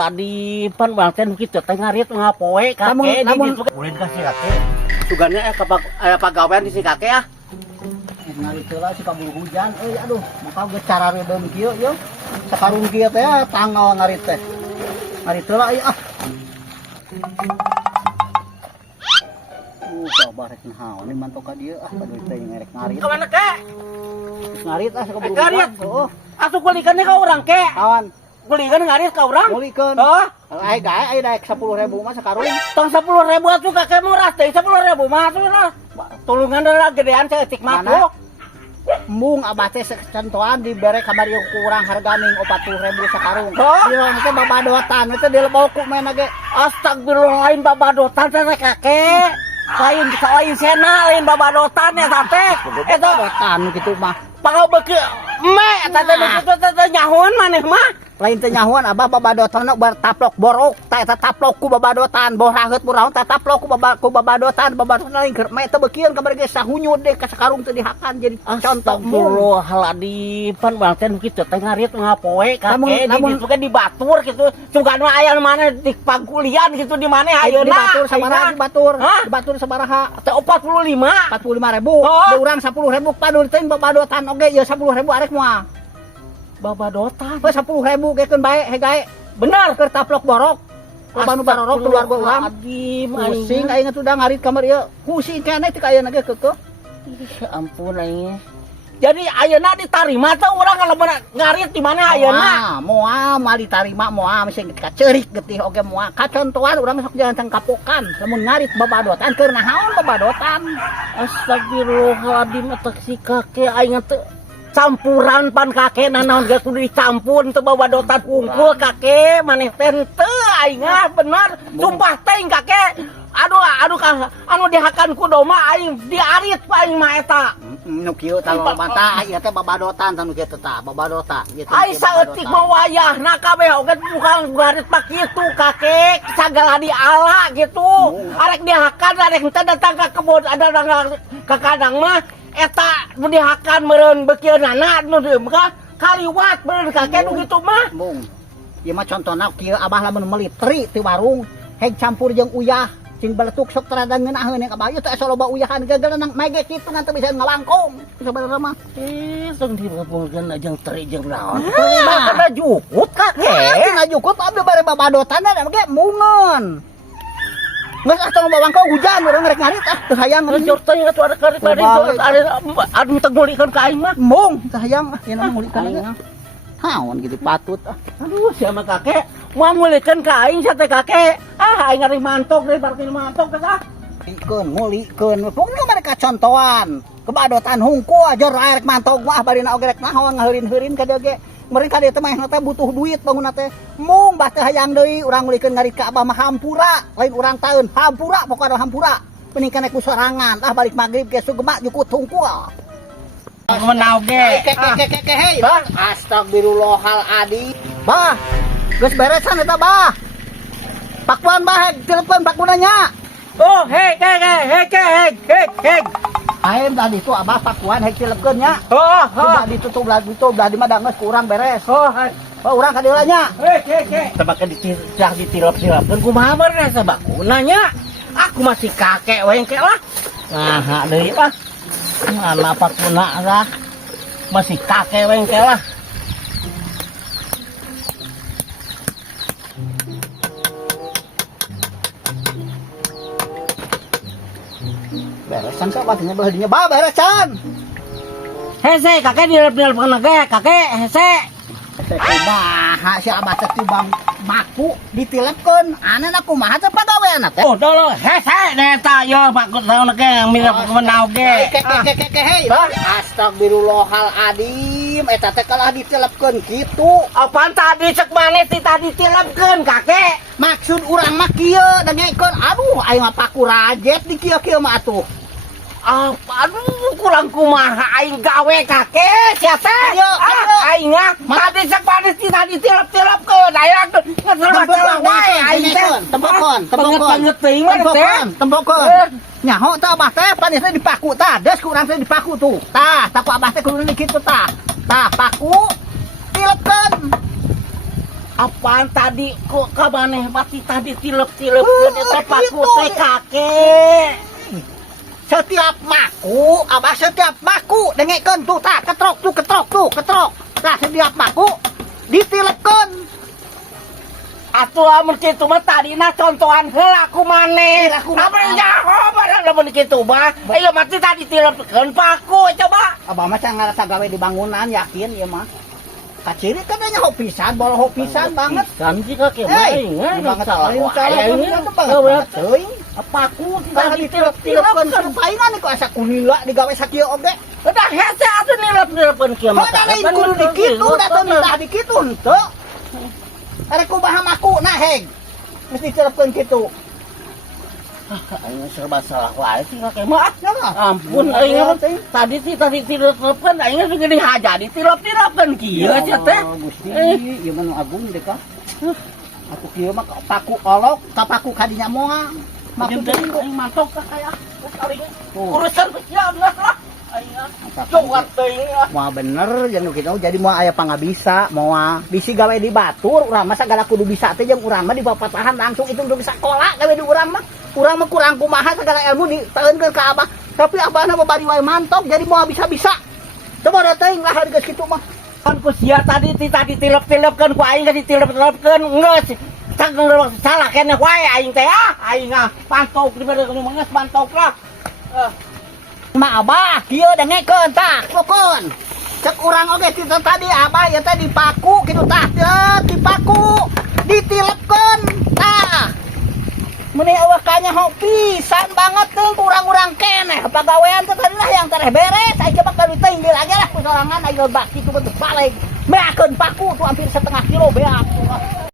Tadi pan bangten kita teh ngarit ngapoe kakek Namun boleh dikasih kakek. Sugana pagawean di si kakek ah. ngarit heula si kabul hujan aduh maka geus cara redeung kieu yeuh sakarung kieu teh tanggal ngarit teh. Ngarit heula ah. Coba rek naon ini mantok ka dieu ah baduy teh ngerek ngarit. Ka mana kek? Ngarit ah sakaburu Ngarit. Heeh. Atuh kulikeun ka urang kek. Kawan, Kulikeun ngarit ka urang. mulikeun. Heeh. Ai gae ai daek 10.000 mah sakarung. Tong 10.000 atuh kakek murah teh 10.000 mah atuh lah. Tulungan da gedean teh etik mah tuh. Mung abah teh secentoan dibere kamari ku urang harganing 40.000 sakarung. Hah? Di leuweung teh babadotan teh dilebau ku main ge. Astagfirullah lain babadotan teh kakek. Lain sena lain babadotan ya teh. Eta Babadotan kitu mah. pangabeuke me eta teh kitu teh nyahoan maneh mah. Lain teh nyahoan abah babadotan bertaplok borok tah eta taplok ku babadotan boh raheut muraon tah taplok ku babadotan lain keur me teh beukieun kamari ge sahunyud deh ka sakarung teh dihakan jadi contoh Astagfirullahaladzim pan bangten kitu teh ngarit ngapoe kakek Namun- di ditu di batur kitu sugan mah aya mana di pagulian kitu di maneh ayeuna di batur sabaraha di batur Hah? di batur sabaraha teh 45 45.000 Oh. di urang 10.000 padur teh babadotan oge ieu 10.000 arek moal babadotan 10.000 gekeun bae he gae bener keur taplok borok loba nu barorok keluarga urang Astagfirullahaladzim pusing aing atuh da ngarit kamari ieu pusing keneh teh ayeuna ge keukeuh ya ampun aing jadi ayeuna ditarima teh urang kalau ngarit di mana ayeuna moal ditarima moal mesti kaceurik getih oge moal kacontohan urang sok jalan teng kapokan lamun ngarit babadotan keur nahaon babadotan Astagfirullahaladzim eta si kakek aing teh campuran pan kakek nanaon geus kudu dicampur teu babadotan unggul kakek maneh teh teu aing bener sumpah teh kakek aduh anu dihakan ku doma aing diarit pa aing mah eta nu kieu talo mata ieu teh babadotan tanu kieu teh babadotan ai saeutik mah wayahna kabeh oge bukan garit pa kitu kakek sagala diala gitu arek dihakan arek teh datang ka kebon ada ka kadang mah eta nu dihakan meureun beukieunana nu dieu mah kaliwat meureun kakek nu kitu mah mung ieu mah contona kieu abah lamun meuli teri ti warung heg campur jeung uyah cing baletuk sok terada ngeunaheun ka bayu teh asa loba uyahan gagal nang mege kitu ngan teu bisa ngalangkong sabarana mah seung dipungkeun jeung teri jeung naon kada jukut kakek tina jukut abdi bare babadotan da ge mungeun geus atuh bawangkong hujan urang rek ngarit teu hayang ngejor teh atuh ada kari anu teu ngulikeun ka aing mah mung teu hayang ieu mah ngulikeun aing haon gitu patut aduh sia mah kakek mau ngulikeun ka aing sia teh kakek aing ngari mantok deui parkir mantok teh mulikeun pokoknya mereka contohan kebadotan hungkul aja rek mantok mah barina oge rek naon ngaheurin-heurin ka dieu ge mereka dia teh mah teh butuh duit bangunna teh mung bah teh hayang deui urang ngulikeun ngari ka abah mah hampura lain urang taeun hampura pokokna hampura mending kana ku sorangan balik magrib ge sugema jukut hungkul menaw ge hei astagfirullahaladzim bah geus beresan eta bah pakuan bah telepon pakunanya oh hei aem tadi tu abah pakuan hek telepon nya oh sudah ditutup lagi tuh udah dimadanges kurang beres oh urang ka dieu nya tebakan ditilap-tilapkeun kumaha beres sabakunanya aku masih kakek wengke lah nah deui lah mana pakuna lah masih kakek wengke lah beresan ka batinya belah dinya bah beresan hese kakek dilep-dilepkeun ge kakek hese teh kumaha si abah teh tibang maku ditilepkeun anana kumaha teh pagaweanna teh oh dolo hese eta yo pakut sauna ge mirip menaw ge hei astagfirullahaladzim eta teh kalah ditilepkeun kitu apaan tadi cek manes tadi tilepkeun kakek maksud urang mah kieu da ngekeun aduh aing mah paku rajet di kieu-kieu mah atuh aduh kurang kumaha aing gawe kakek sia teh aing tadi cek manes tadi tilap-tilapkeun aya ngeselak wae aing teh tembokon teuing mah teh tembokon nyaho teh abah teh panisna dipaku tah des ku urang teh dipaku tuh tah ku abah teh kudu kitu tah paku tilepkeun Apaan tadi kok kamaneh mati tadi tilep-tilep teh paku teh kakek. Setiap maku, abah setiap maku dengekeun tuh tah ketrok ketrok. Tah setiap maku ditilepkeun. Atuh amun kitu mah tadina contohan heula ku maneh. Lamun nyaho barang lamun kitu mah. Ayo mati tadi tilepkeun paku coba. Abah mah can ngarasa gawe di bangunan yakin ieu mah. Kaciri kan nya pisan, boloho pisan banget. Pisan sih kakek mah ingat banget salah banget teuing. Paku Tadi tadi tilepkeun sampaingan ku asa kunila digawe sakieu oge. Udah hese atuh nilep-nilepeun kieu mah. Heuh lain kudu dikitu da teu nitah dikitu henteu. Are kumaha maku nah heg. Mesti tilepkeun kitu. Aing serba salah wae sih kakek mah. Ampun aing tadi tilepkeun aing geus dihaja ditilep-tilepkeun kieu nya teh. Gusti, ieu mah nu agung deh ka. Aku kieu mah paku olok, ka paku kadinya moal. Maksud aing mantok ka kaya urusan kecil lah. Aing coba teuing. Moal bener jeung kitu jadi moal aya pangabisa, moal bisi gawe di batur, urang mah sagala kudu bisa teh jeung urang mah di papatahan langsung itu udah bisa sekolah gawe di urang mah. Urang mah kurang kumaha segala ilmu diteukeun ka Abah. Tapi Abahna bari wae mantok jadi moal bisa-bisa. Coba da teuing lah geus kitu mah. Kan ku sia tadi tilep-tilepkeun ku aing tadi tilep-tilepkeun geus. Salah keneh wae aing teh aing pantok di mana nu mangas pantok lah. Ma Abah kieu dengekeun tah pokon. Cek urang oge kitu tadi Abah ya teh dipaku kitu tah dipaku ditilepkeun tah. Meni awak kanya ho pisan banget teuing kurang-urang keneh pagawean teh tadi lah yang tereh beres aya coba ka diteuing deui lagi lah ku sorangan aya bak kitu bentuk balik. Meakeun paku tuh hampir setengah kilo beak.